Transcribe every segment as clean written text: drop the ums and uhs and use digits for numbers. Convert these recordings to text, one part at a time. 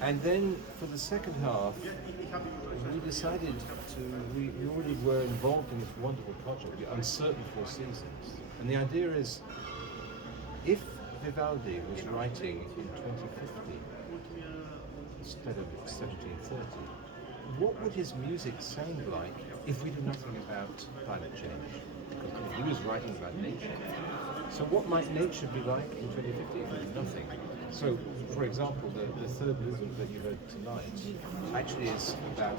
And then for the second half, we decided to, we already were involved in this wonderful project, the Uncertain Four Seasons. And the idea is, if Vivaldi was writing in 2050 instead of 1730, what would his music sound like if we do nothing about climate change? Because he was writing about nature. So what might nature be like in 2050 if we do nothing? So, for example, the third movement that you heard tonight actually is about,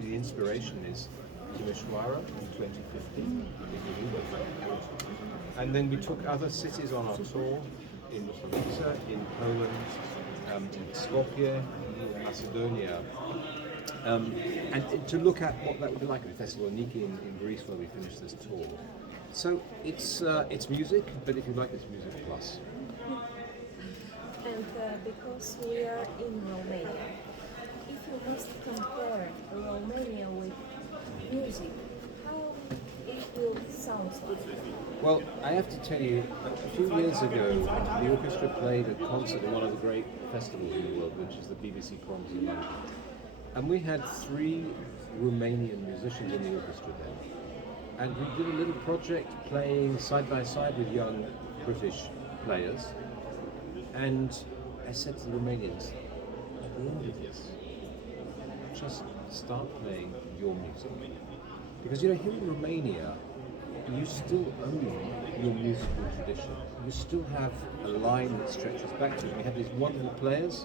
the inspiration is Timișoara in 2050, and then we took other cities on our tour, in România, in Poland, in Skopje, in Macedonia, and to look at what that would be like in Thessaloniki in Greece where we finished this tour. So it's music, but if you like, it's music plus. And because we are in Romania, if you must compare Romania with music, how it will sound like? Well, I have to tell you, a few years ago, the orchestra played a concert in one of the great festivals in the world, which is the BBC Proms in London. And we had 3 Romanian musicians in the orchestra then. And we did a little project playing side by side with young British players. And I said to the Romanians, at the end of this, just start playing your music. Because here in Romania, you still own your musical tradition. You still have a line that stretches back to it. We have these wonderful players,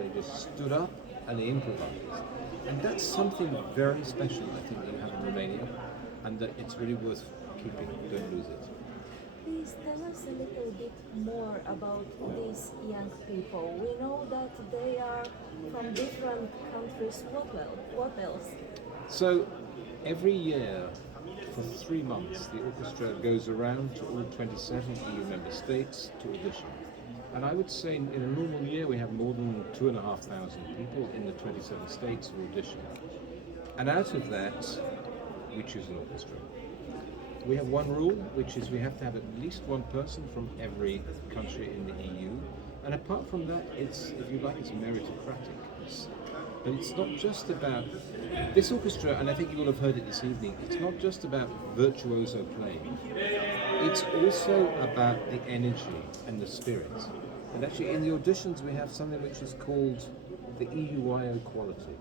they just stood up and they improvised. And that's something very special, I think, that you have in Romania, and that it's really worth keeping, don't lose it. Please tell us a little bit more about these young people. We know that they are from different countries. What else? So every year for 3 months the orchestra goes around to all 27 EU member states to audition. And I would say in a normal year we have more than 2,500 people in the 27 states who audition. And out of that we choose an orchestra. We have one rule, which is we have to have at least one person from every country in the EU. And apart from that, it's, if you like, it's meritocratic. But it's not just about this orchestra, and I think you will have heard it this evening, it's not just about virtuoso playing. It's also about the energy and the spirit. And actually in the auditions we have something which is called the EUYO quality.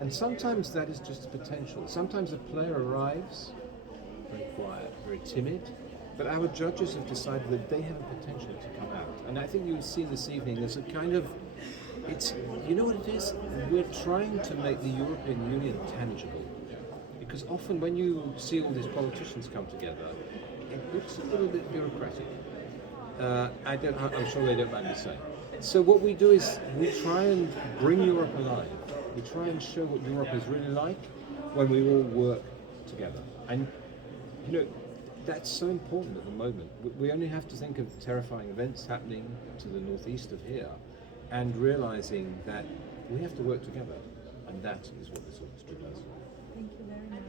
And sometimes that is just potential. Sometimes a player arrives very quiet, very timid, but our judges have decided that they have a potential to come out. And I think you'll see this evening, there's a kind of, it's, you know what it is? We're trying to make the European Union tangible. Because often when you see all these politicians come together, it looks a little bit bureaucratic. I'm sure they don't mind me saying. So what we do is we try and bring Europe alive. We try and show what Europe is really like when we all work together. And you know, that's so important at the moment. We only have to think of terrifying events happening to the northeast of here and realizing that we have to work together, and that is what this orchestra does. Thank you very much.